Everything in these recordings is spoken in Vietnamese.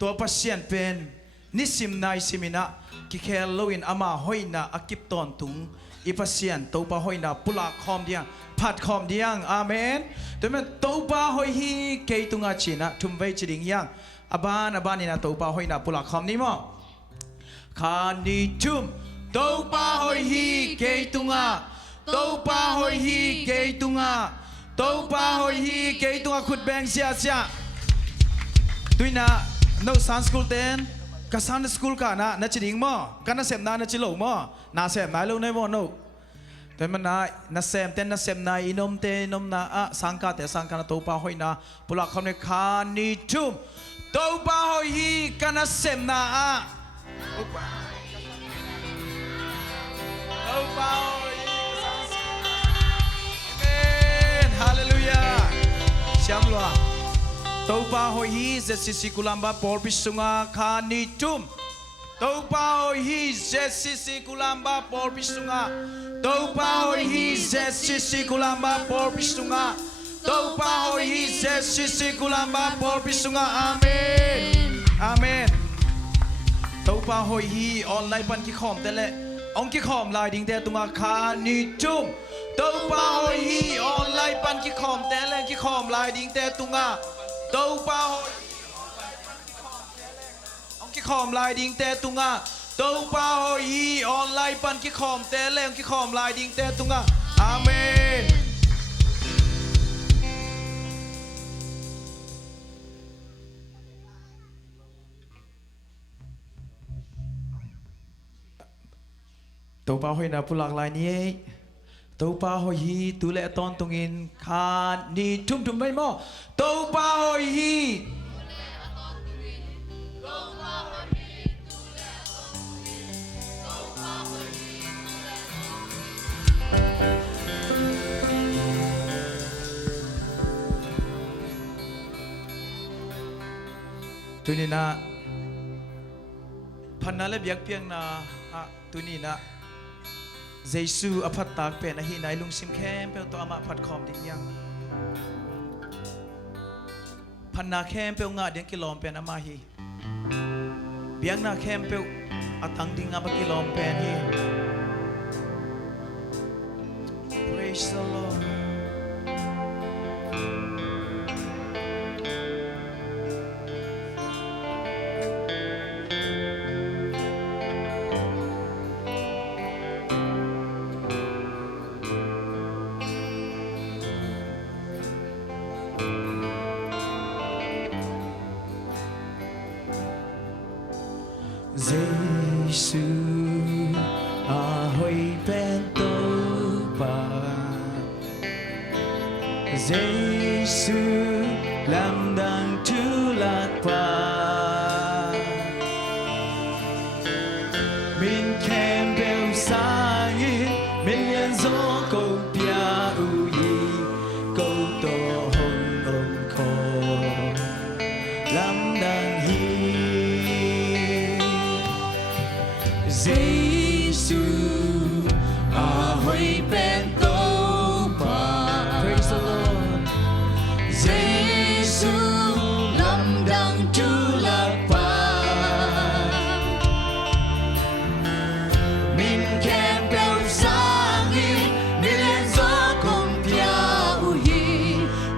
ตัวปัสเซียนเป็นนิสิมนายสิมินะกิเคลโลวินอามาหอยนาอากิปตอนตุงอีปัสเซียนตัวปะหอยนาปุลาคอมเดียงผัดคอมเดียงอาเมนตัวมันตัวปะหอยฮีเกยตุงอาชินะทุมเวจิดิงยังอบานนี่นะตัวปะหอยนาปุลาคอมนี่มั้งคานิจุมตัวปะหอยฮีเกยตุงอาตัวปะหอยฮีเกยตุงอาตัวปะหอยฮีเกยตุงอาขุดแบงเสียตุยนะno san school ten ka san school ka na chiding mo ka na sem na chilo mo na sem na lo nei mo no ten man na sem ten na sem na inom te inom na sangka te sangka na to pa hoi na pula khom ne kha ni tum to pa hoi hi ka na sem na to pa hoi amen hallelujah siam lo tàu pa hoi hi zesisi kulamba por pisunga khani tum tàu pa hoi hi zesisi kulamba por pisunga tàu pa hoi hi zesisi kulamba por pisunga tàu pa hoi hi zesisi kulamba por pisunga amen amen tàu pa hoi hi online pan ki khom te le ong ki khom lai ding te tunga khani tum tàu pa hoi hi online pan ki khom te le ki khom lai ding te tunga tàu pa hoi ông cái khom lại đinh te tung tàu pa hoi hi online pan cái khom te lên cái khom lại đinh te tung amen tàu pa hoi na pulak lai ni tàu pa hoi hi tu lệ ton tung in khan ni tum tum bay mo tàu pa hoi hi tu ni na pan na le biak piang na tu ni na Giêsu apat tak pe na hi nai lung sim khem pe to ama phat khom ding yang pan na khem pe nga ding kilom pe na ma hi biang na khem pe atang ding ama kilom pe hi praise the Lord Giêsu hoi ben to ba Giêsu làm đàng tu lạc ba min kem bel sa yi min yan zo ko pia u yi ko to hong om ko làm đàng hi Giêsu hoi ben to ba praise the Lord Giêsu làm đàng tu lạc ba min kem bel sang hi min lên gió cùng pia u hi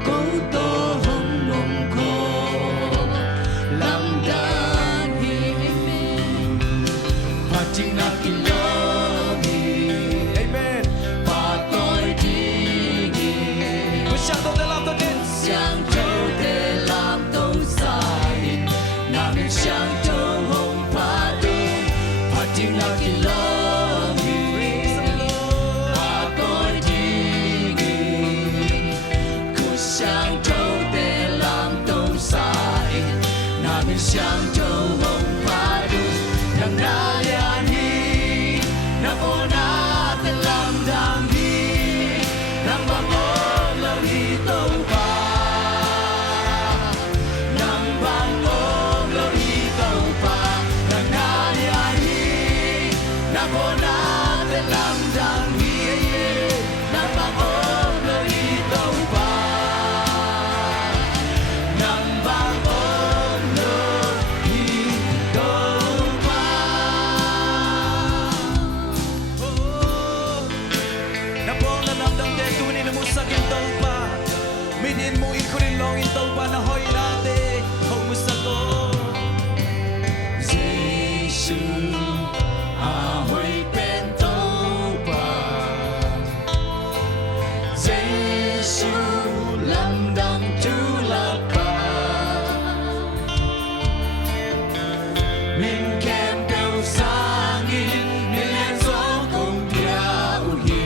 câu to hong nom ko làm đàng hi Pating na kilogi amen pa tôi digi Pusyang to de lam to din Pusyang to de lam to sain Namin siyang to hong padung Pating na kilogi pa tôi digi Pusyang to de lam to sain Namin siyang to hong padung Nang nalian hi Nang una telam dang hi Nang bangong lau hi tau ba Nang bangong lau hi tau ba Nang nalian hi Nang una telam dang hi Nang bangong lau hi tau ba Nang bangong lau hi Mình kèm cầu sáng in mình lên gió cùng theo hi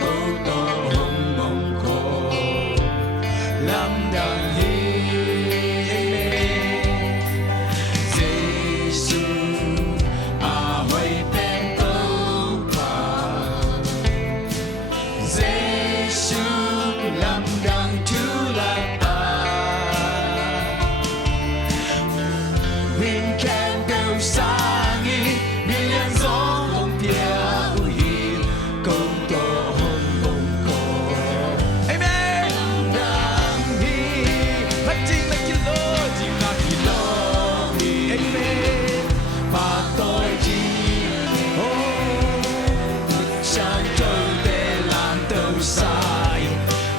câu tổ hồng mong cổ làm đàn hi Giêsu à hoy bên câu pa Giêsu làm đàn thứ là ta mình kèm cầu sáng in mình lên gió cùng theo hi câu tổ hồng mong cổ Amen đàn hi phát triển là kỳ lô Amen và tôi chỉ sáng trâu để làm tàu sai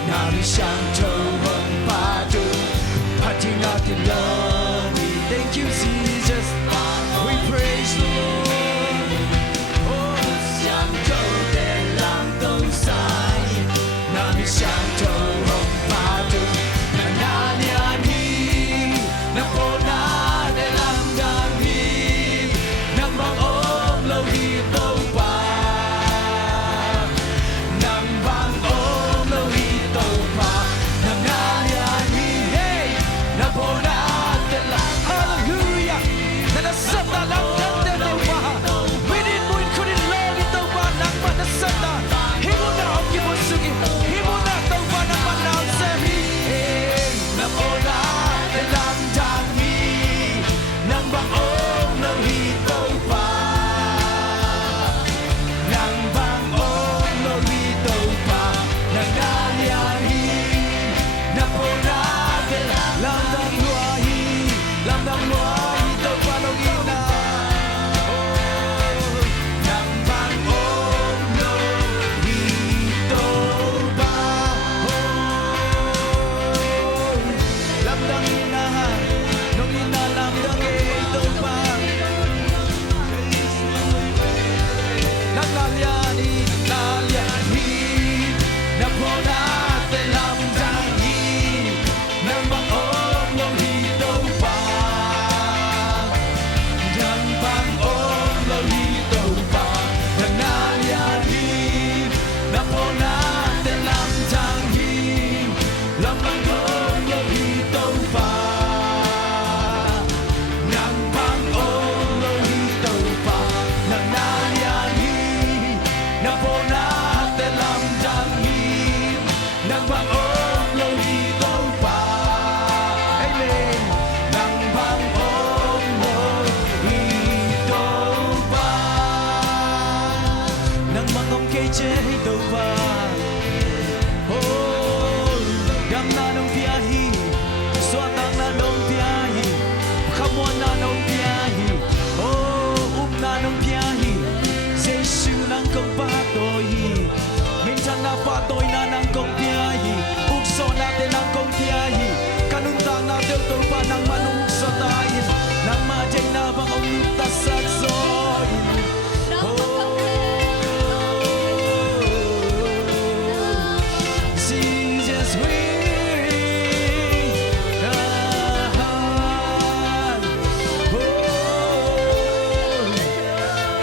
nào đi sáng trâu hơn ba tu phát triển là kỳ lô Thank you Jesus we praise the Lord sáng trâu để làm tàu sai nào đi sáng trâu hơn ba tu na na ni na po na để làm đàn hi nang bang ôm lâu hi tàu pa nang bang ôm lâu hi tàu pa nang na na ni hey na po na để làm hallelujah na na sắp ta làm đàn để tàu pa we did we couldn't love it tàu pa nang pa na sắp ta hi mo na ông ki mo sugi hi mo na tàu pa nang pa na sa hi hey na po na để làm đàn hi nang bang ôm lâu hi tàu pa nang bang ôm lâu hi tàu pa nang na ya hi na po na để làm đàn hoa hi làm đàn hoa hi tàu pa lâu hi na nang bang ôm lâu hi tàu pa làm đàn na nong ina làm đàn tàu pa nang lalyani na po na để làm đàn hi nang bang ôm lâu hi tàu pa nang bang ôm lâu hi tàu pa nang lalyani na po na để làm đàn hi làm bang ôm lâu hi tàu pa nang bang ôm lâu hi tàu pa nang lalyani na po na để làm đàn hi nang bang ôm lâu hi tàu pa Amen nang bang ôm lâu hi tàu pa nang bang ôm cây chế tàu pa Dam na nong biyahe swatang na nong biyahe kamuan na nong biyahe na nong biyahe Giêsu nang kong patoy minsan na patoy na nang kong biyahe ukso natin ang kong biyahe kanuntang natin tol pa nang manungsa tayo nang majay na bang umtas at soin Jesus we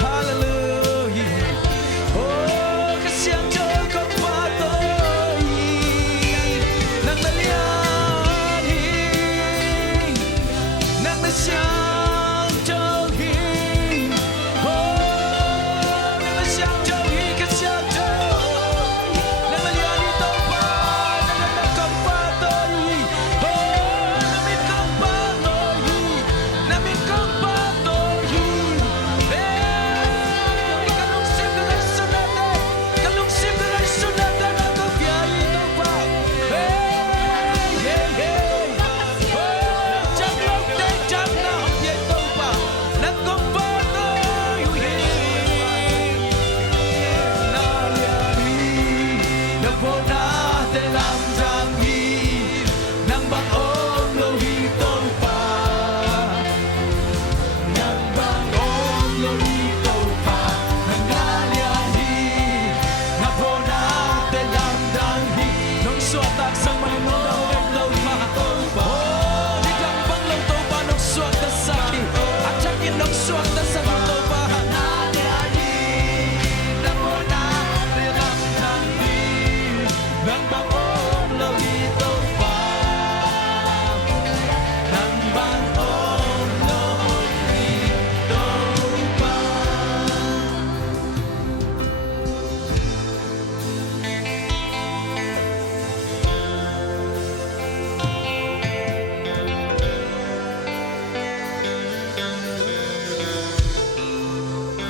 hallelujah kasi ang Diyos kong patoy nang nalyanin nang nasyang tawhin nang nasyang tawhin kasi ang Diyos nang nalyanin ito pa nang nanak kong patoy namin kong patoy namin kong patoy kalungsip na rason natin kalungsip na rason natin ang kong biyahe ito pa Jump lang tayo, jump na ang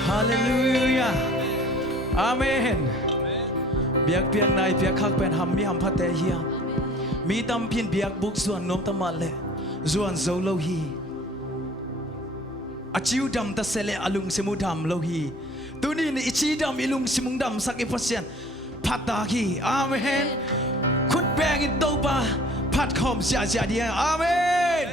ฮาเลลูยาอาเมนเบียกเพียงในเบียกคักเป็นหำมีหำพัดแต่เฮียมีตำพินเบียกบุกส่วนนมตำมันเลยส่วนโซโลฮีอาชิวดำตะเสลอลุงสมุดำโลฮีตัวนี้นี่อิชีดำอิลุงสมุงดำสักอิพัสยันพัดตากีอาเมนคุณแบงอินโตปาพัดคอมเสียเสียดีอาเมน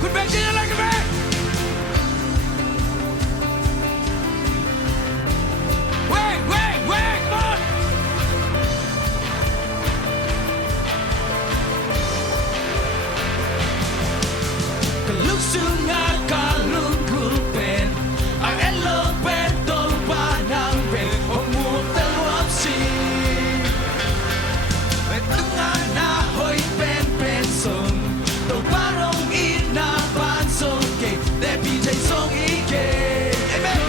คุณแบงจีอะไรกันแบงเว้งเว้งเว้งหมดก็ลุกสู่งานการลุกคุกเป็นอังเอโลเป็นตัวบ้านางเป็นหัวหมูตะลวมสีเป็นตึงงานหน้าหอยเป็นส่งตัวบ้านองอีน่าบ้านส่งเก่งแต่พี่ใจส่งอีเก่งเอเมน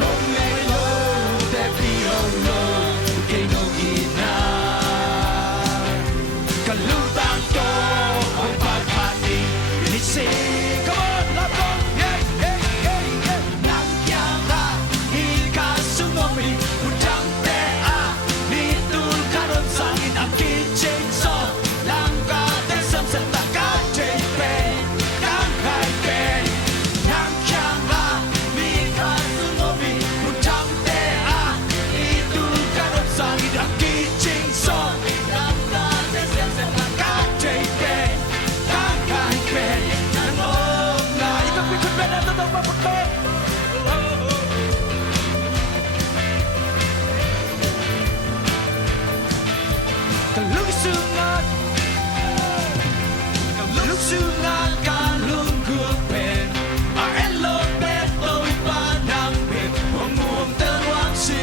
มองไม่ลงแต่พี่โอ้โลเก่งองอีน่าก็ลุกตั้งโตเอาปากผ่านนี้นี่สิ Come on รับก่อนเย้เย้เย้เย้นังยาฮาฮิกาสุโนมิอุจังเตอานิตุลคารอนสังอินอากิเจนโซลังกาเตซัมเซนตากาเจเปกังไฮเปนังยาฮาฮิกาสุโนมิอุจังเตอานิตุลคารอนสังอินอากิเจนโซลังกาเตซัมเซนตากาเจเปกังไฮเปนังโอนาอีกมีคุณแม่นั่นต้องมาพูดกันก็ลุกสู่งานก็ลุกสู่งานการลุงกูเป็นอาเอโลเป็นตัวบ้านนางเป็นหัวงูเตอร์วังสี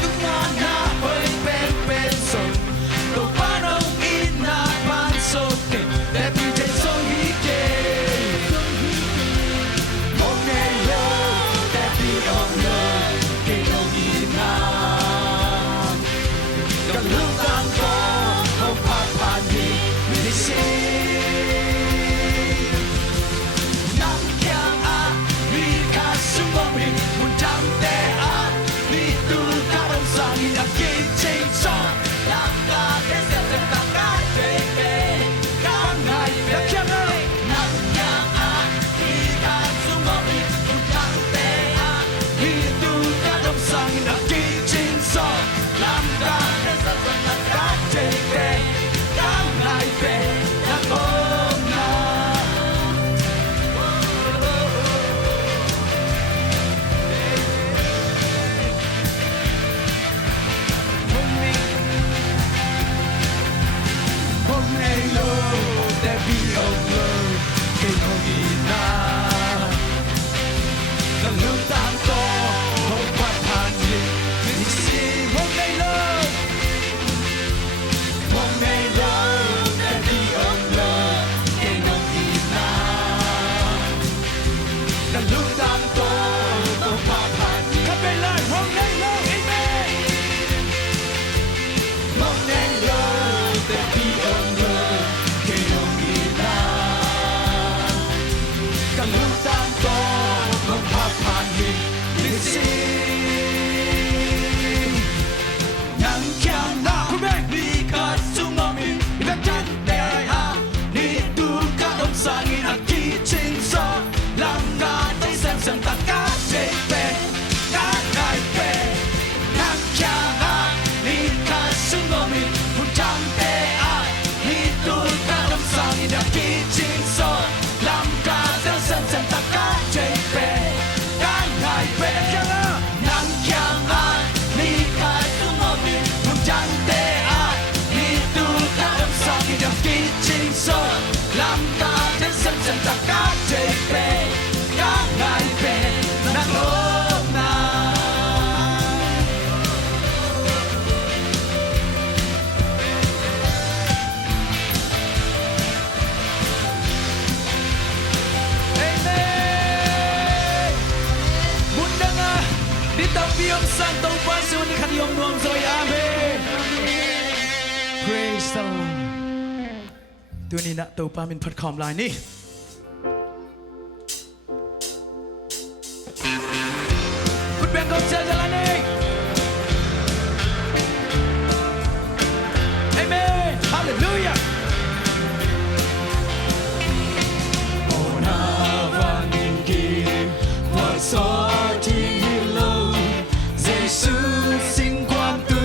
ทุกงานหน้าเฮ้ยเป็นส่งตัวบ้านองอินหน้าบ้านโซเก่งแต่พี่ใจส่งอีเก่งมองในโลกแต่พี่ออกเลยเก่งองอินหน้าก็ลุกตั้งโตเอาผ่านนี้นี่สินังยังอามีคาสุโมมิมุนจังเตอามีตูคารอนสังอินอากิเจนโซลังกาเตเซเซตากาเจเปกังไฮเปนังยังอามีคาสุโมมิมุนจังเตอามีตูคารอนสังอินอากิเจนโซลังกาเตเซเซตากาเจเปกังไฮเปนังโอนา Pomelo de Biolo che non ina la luta to ho papani mi si Pomelo de Biolo che non ina la luta to ho papani Capella Pomelo amen Monello de Biolo che non ina Kalutang to magpapani Lisi Nang kiyang na kumeng Likat sumami Ilantan de ha Nito ka om sangin at kitchen so Langga tay sem sem taka jepe Kakay pe Nang kiyang na Likat sumami Puntang te a Nito ka om sangin at kitchen so Langga tay sem sem taka jepe Kakay pe Nang kiyang na Likat sumami Puntang te a Nito ka om sangin at kitchen so Langga tay sem sem taka jepe Kakay pe Nang loob na นิยมสังตปาสุนิคนิยมนวมโซยอาเมน Praise the Lord ตัวนี้นะตปามินพัดคอมลายนี่คุณเป็นคนเจอกันนี่ Amen Hallelujah gió thiên lâu Giêsu sinh quan tư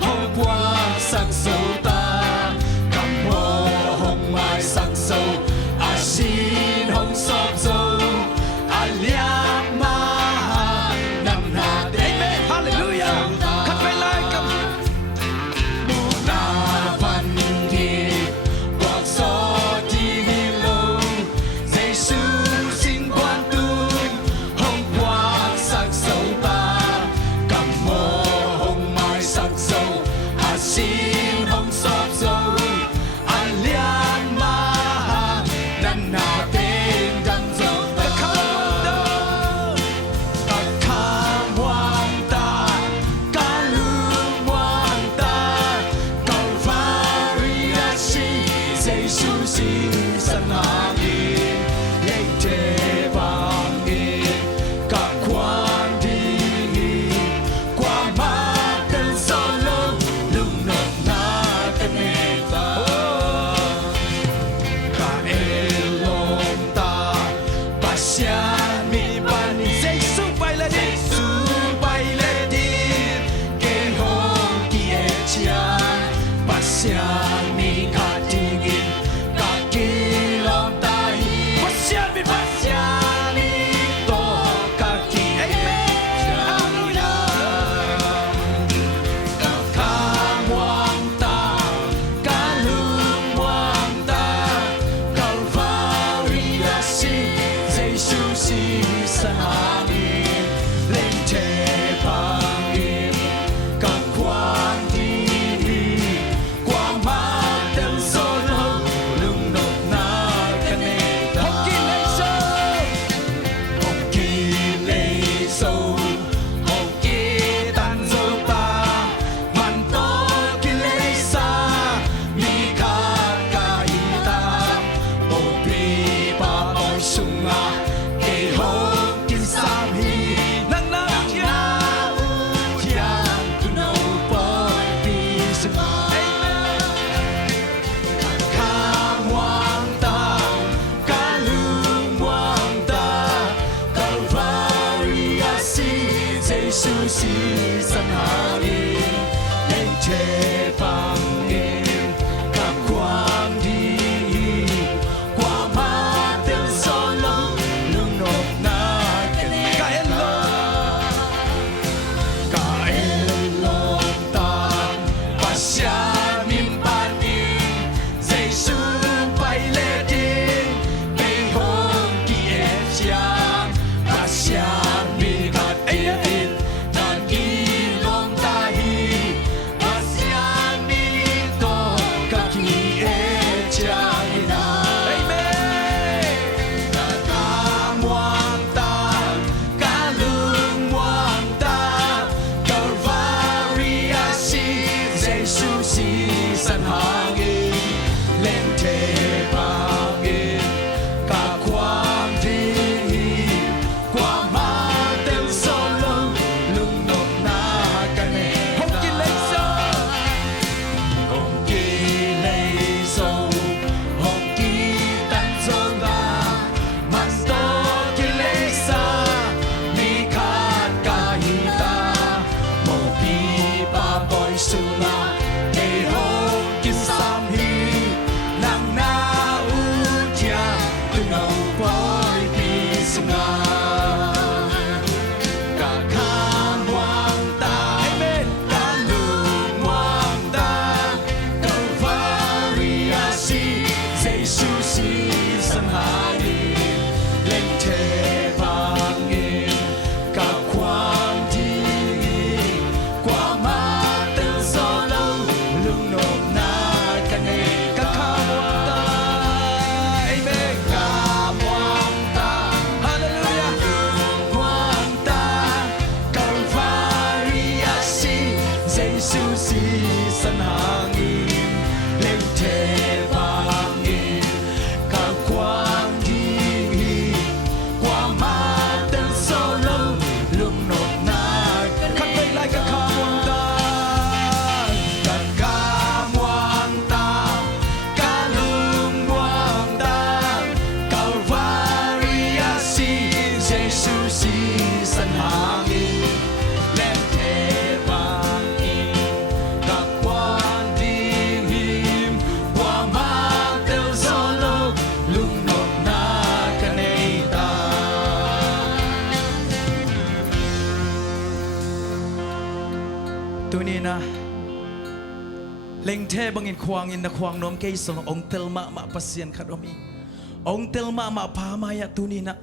hôm qua sắc sâu ta cầm mô hồng mai sắc sâu a xin hồng sọp dâu a liap ma nằm na Amen Hallelujah khát về lại cầm mô na văn kỳ quạt gió thiên lâu Giêsu sinh quan tư xin hồng sọp dâu anh lian ma năn nà tên đăng dâu ta kham hoàng ta ca lương hoàng ta cầu varia si Giêsu xin sẵn hàng yên lên thế vang yên cả quan đi qua mắt tên gió lâu Sian mi bani Giêsu bay lên đi cái hồn kia chiang Sian mi khát tingin cả kỳ lòng ta hi Sian mi to cả kỳ Kham hoàng ta ca lương hoàng ta Calvaria si Giêsu xin sẵn hàng yên lên thế vang yên các quan đi qua mắt đêm gió lâu lung nộp na cái nền ta hồng kỳ lê sâu hồng kỳ tan dâu ta man to kỳ lê xa mi khát ca y ta ô pi ba bồi sung à hồng kinh sam hi nang na u thiang tu no boy peace kham hoàng ta ca lương hoàng ta Calvaria si Giêsu si sẵn hàng yên lên thế vang yên các quan đi qua mắt tiếng gió lâu lung nộp Sian min ban in Giêsu bay lên đi bên hồn kia chiang Sian mi khát in tan kỳ lòng ta hi Sian mi to cả kỳ chiang na Amen Kham hoàng ta ca lương hoàng ta Calvaria si Giêsu xin sẵn hàng yên lên thế vang yên cả quan đi qua mắt tên gió lâu lung nộp na cái nền hồng kỳ lê sâu hồng kỳ tan dâu ta man to kỳ lê xa mi khát ca hi ta màu pi ba bồi sung à Kim sam hi nang na u thiang tu no boy pi sunga cả kham hoàng ta Amen ca lương hoàng ta Calvaria si Giêsu si sẵn hàng yên lên thế vang yên cả quan đi qua mắt tiếng gió lâu lung nộp na cái nền các kham hoàng ta Amen kham hoàng ta Hallelujah hoàng ta Calvaria na leng the bangin khwang in na khwang nom ke song ong telma ma pasien khadomi ong telma ma pa maya tunina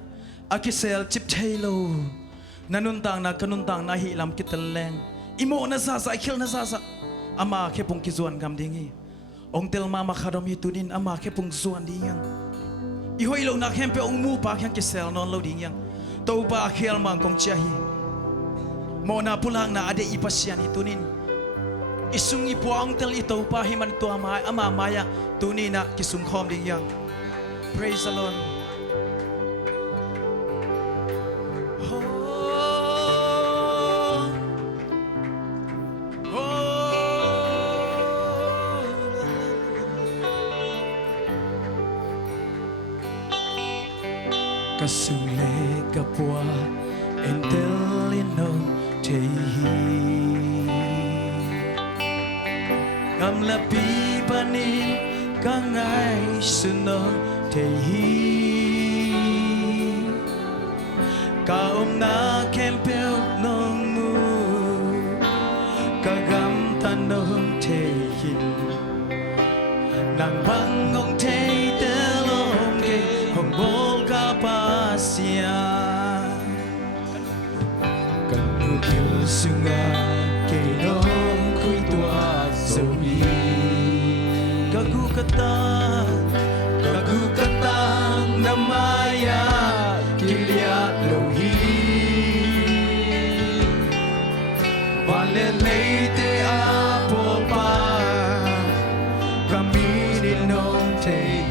akisel chip thailo nanuntang na kanuntang na hi lam kitaleng imo na sa khil na sa ama ke pung kizuan gam dingi ong telma ma khadomi tunin ama ke pung zuan ding ihoi lo na kempe ong mu pa kyang kisel non lo ding yang to pa khel mang kong chahi mo na pulang na ade ipasyan itunin isung ipuang tel ito pa himan to ama maya tunina kisung khom ding yang praise the Lord. Kasule kapwa entelino tehi kamlapi panin kangai suno tehi kaom na kempel nongmu kagam tanong tehin nang bangong tei telom ke hong bol kapasya kan ukil sunga ke nong kui tua sohi gagu katang namaya kiliat lohi vale leite apol pa kamini nong tei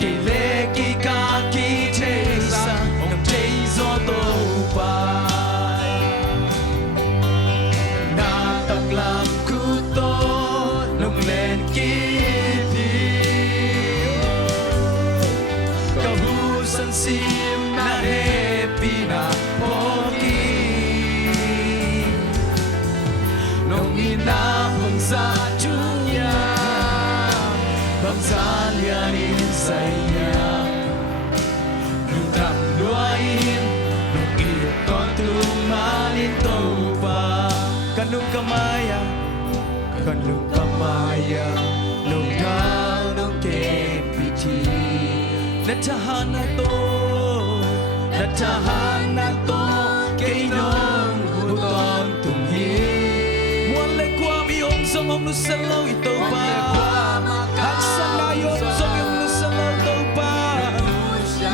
kile ki ka ki tei sa ong tei zo to pa na taklam kuto nung len ki di kahusan sim na happy na pogi nung inapang sa dunya bangsa lianin saya nung tamluain nung iton tumalin to pa kanung kamaya nung dal nung kepiti natahan na to kay nung huton tunghi wala kwa miyong sa mong nusalaw ito pa haksan na yun sa mong nusalaw ito pa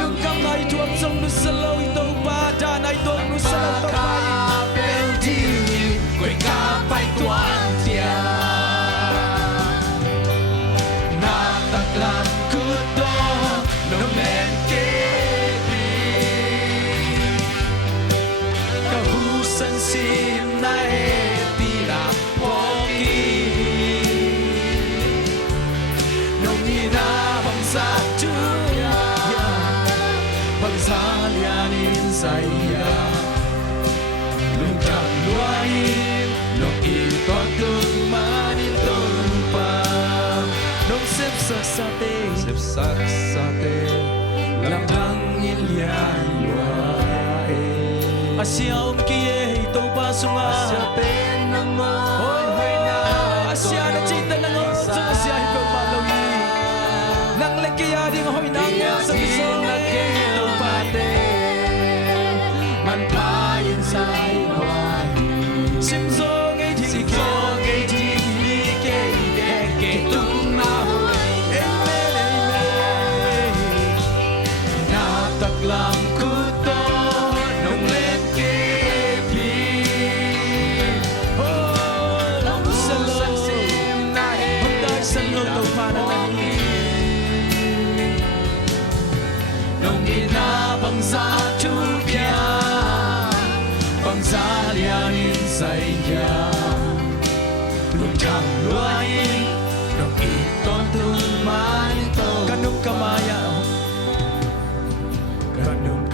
nung kamay tuwag sa mong nusalaw ito pa danay tuwag nusalaw ito pa kapeldi ko'y kapay tuwan tiya nataklan ko to nung menkebi kahusan sim na pila pogi nung inabang sa dunya pagsalianin saya nung kamluain nung ikot tumanin tumpa nung sipsak sate lamdang ilyan luae Asya om kiye ito pasunga Asya pen naman Asya na cita na ngon sa Asya ikaw malawi nang lekiya ding hoy nang sa isong ito pate manpayin sa iwahi simsong ay ting ke tung na hoy amen nataklang kuto nung lenkepi oh sa sim na hagdag sa luto para nani nung inabang sa tubya pangsalianin sa iya lujang luain nung iton tuman ito kanong kamaya kanong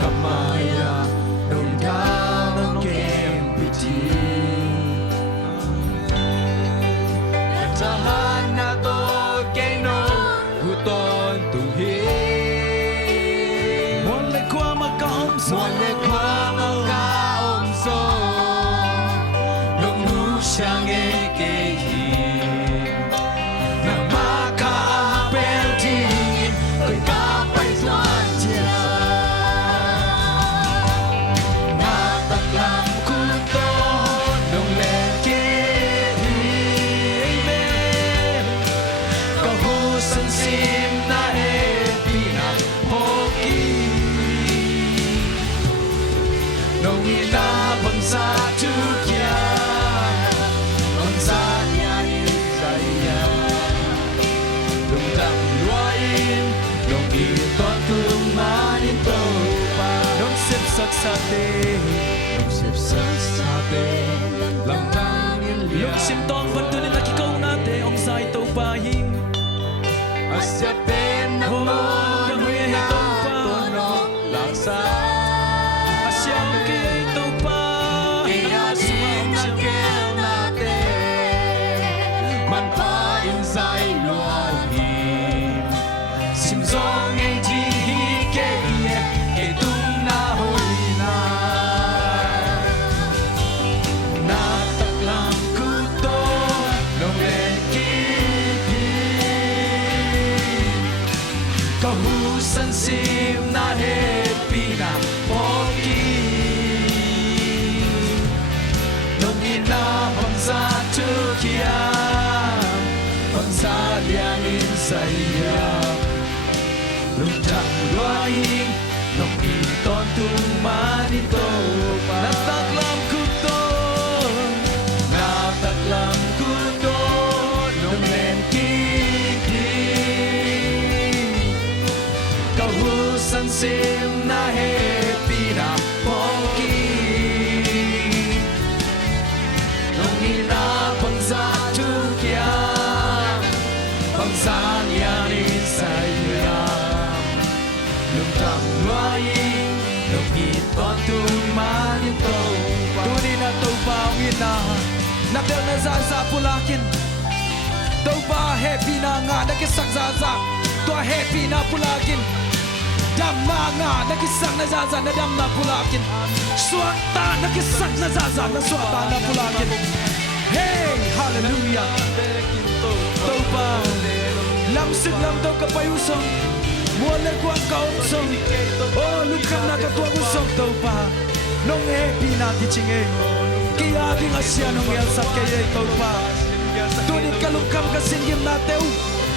sa te Nung sip sa te Lang tangin liya Lung sim tong pantunin na kikaw nate Ong sa ito pahi Asya pen na mo Nung huya ito pa Tunok laksa Asyam kaya ito pa Kaya din na kel natin Man pa insay luahim Simsong ay jihi kaya Itong nahuli na Nataklang kuto Nung Kahusan sim na happy na pogi Nung inabang sa tukiyam Pagsalianin sa iyam Luntang luahing Nung iton tumanito Nataklam kuto Nataklam kuto Nung Kahusan sim na happy na pogi Nung inapang sa tukiyam Pagsalianin sa iyam Luntang luaying Nung iton tumanito Tunin na to pa ang ina Nakil na zaza pulakin To pa happy na nga Nakisagzaza To happy na pulakin Dam na nga Nakisak na zaza Na dam na pulakin Swata Nakisak na zaza Na swata na pulakin Hey Hallelujah To pa Lamsig lam to kapayusong Mualer ko ang kausong Oh lukang nakatuwang usong To pa Nung happy na kichingin Kaya di nga siya nung yalsat kaya ito pa Tunit kalukam kasinggim na teo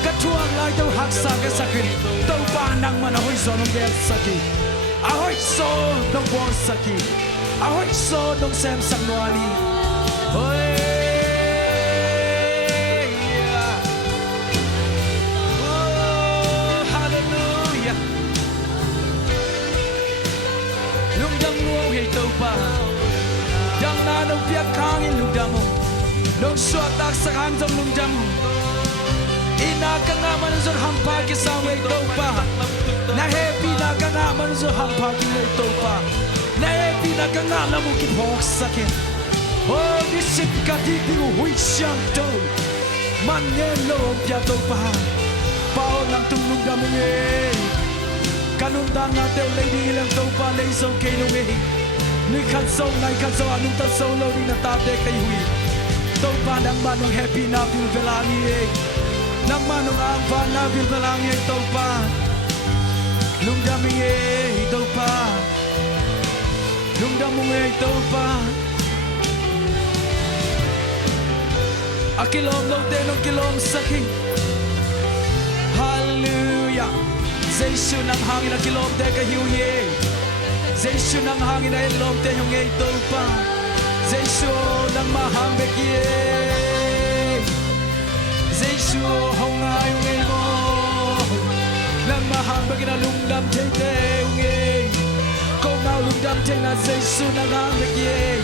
Katuang lai teo haksa kasakit Tao pa nang manahoy so nung yalsaki Ahoy so nung borsaki Ahoy so nung semsang nuali Oy Oh hallelujah Nung dang luaw hey tao pa Yang na nung piyak kangin nung damo Nung suatak sa kanjong nung damo Ina ka nga manusur hampag isang ito pa Na happy na ka nga manusur hampag ito pa Na happy na ka nga lamukip hok sakit Oh nisip ka di pinuhuy siyang to Manyelo ang piyato pa Pao ng tulong damong eh Kanundang nga teo lady ilang to pa Laysong kayo eh Ni kansong na ikansong anong tasong lo Di natate kayo eh To pa nang manong happy na pilvelani eh Nang manong ang van na pilvelani eh To pa Lungdaming eh To pa Lungdamong eh To pa Akilom lo tenong kilom saking Hallelujah Zesyo ng hangin akilom te kahiuye Zesyo ng hangin ay ilom te yung eh To pa Zesyo ng mahambek ye Zesyo hong ayong eh mo Nang mahambek na lungdam te te yung eh Kung mau lungdam te na zesyo ng hambek ye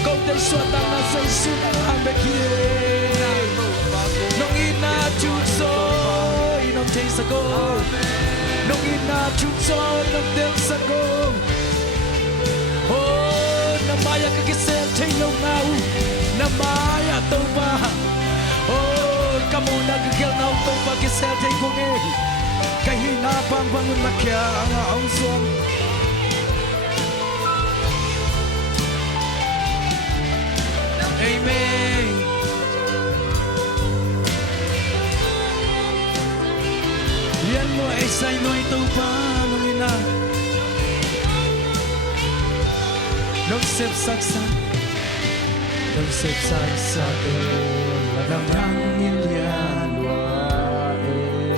Kung te suatang na zesyo ng hambek ye Nung ina chutso Inong te sago Nung ina chutso Inong te sago Oh namaya kagisel tayo ngau Namaya to ba Oh kamu nagagil ngau to ba gisel tayo kong eh Kahinapang bangun makya ang aong suam Amen Yan mo ay say no ito pa nung ina Nung sip saksa Nung sip saksa Nang hangin yan wae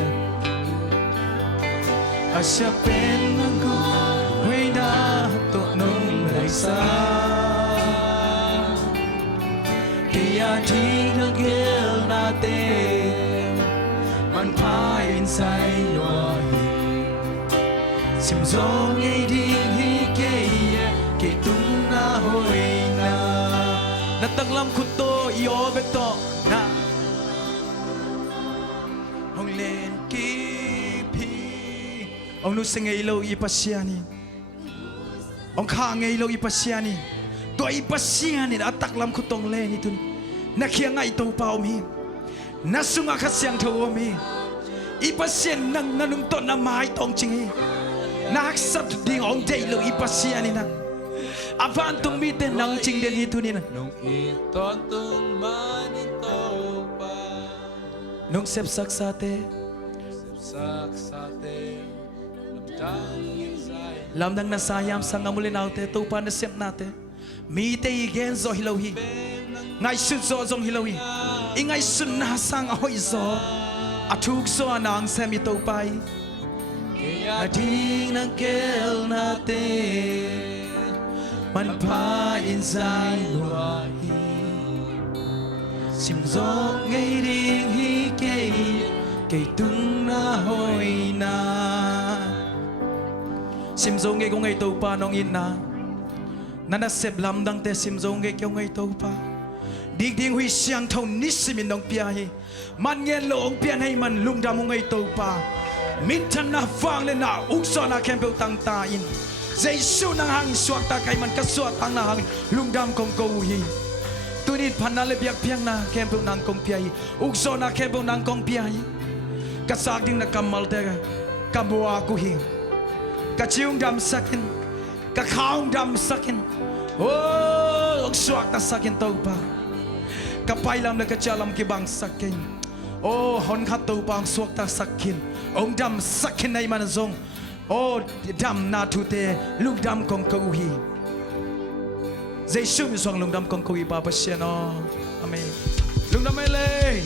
Asya penangku Huy na to nung laysa Kaya di nagil natin Man pain say lohi Simsong ay ding hikaya sang lam khut to yo bek to na hong len ki phi ông nu sing ei lo I pasiani ông kha ngei lo I pasiani to I pasiani atak lam khut tong le ni tun na khiang ngai to pa om hi na sunga kha siang tho om hi I pasien nang nanum to na mai tong ching hi na hak sat ding ông dei lo I pasiani na avan tung mi ten nang ching den hi tunin nung iton tung manin to pa nung sep sak sa te sak sa te lam dang insai lam dang na sayam sang amulin autte to pa na sep na te mi te igen zo hilo hi ngai sun zo zong hilo hi ingai sun na sang hoi zo athuk zo nang semi to pai ading nang kel na te man pa insai lo hi sim zo ngai ding hi ke tung na hoi na sim zo ngai ko ngai to pa nong in na nana sep lam dang te sim zo ngai kyo ngai to pa dik ding hui siang thau ni simin dong pia hi man ngen lo ong pian hai man lung dam ngai to pa mit than na wang le na uk so na kem pe tang ta in Giêsu nang hang suak ta kai man ka suat tang na hang lung dam kong ko hi tunit phan na le biak piang na kem pe nang kong pia hi uk so na kem pe nang kong pia hi ka sak ding na kamal te ka bua ku hi ka chiung dam sakin ka khaung dam sakin oh ong suak ta sakin to pa ka pailam le ka chalam ki bang sakin oh hon khat to pang suak ta sakin ong dam sakin nai man zong oh dam na thu te lung dam kong ko hi Giêsu mi song lung dam kong ko hi pa pa sian oh amen lung dam le